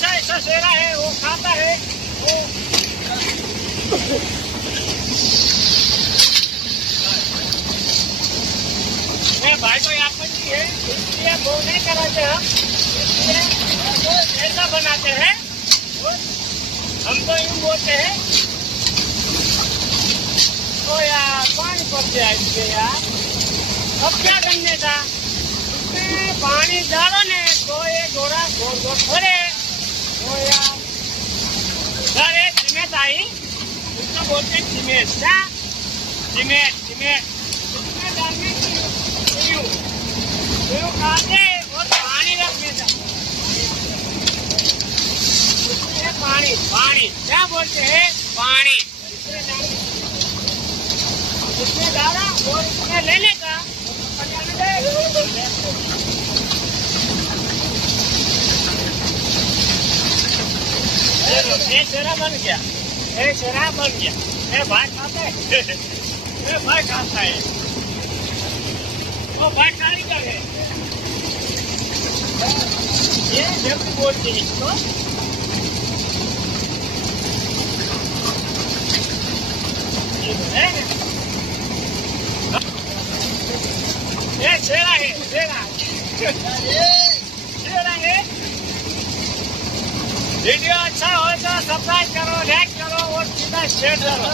ऐसा ऐसा शेरा है, वो खाता है, वो मैं भाई तो यहाँ पर है? इसलिए वो नहीं कराते हम इसलिए ऐसा बनाते हैं, और हम तो यूँ बोलते हैं, ओ यार, पानी पड़ गया इसके यार? अब क्या करने का? पानी डालो ने तो ये घोड़ा गोल गोल आई? बोलते हैं पानी रखने पानी पानी। क्या बोलते हैं? पानी इसमें डालने इसमें डाला और इसमें लेने का ये शेरा बन गया ये शेरा बन गया ये भाई खाता है ये भाई खाता है वो भाई कारीगर है ये जब बोलते हैं इसको ये है ये शेरा है शेरा शेरा है वीडियो अच्छा हो तो સબસ્ક્રાઈબ કરો લાઈક કરો ઓર સીધા શેર કરો.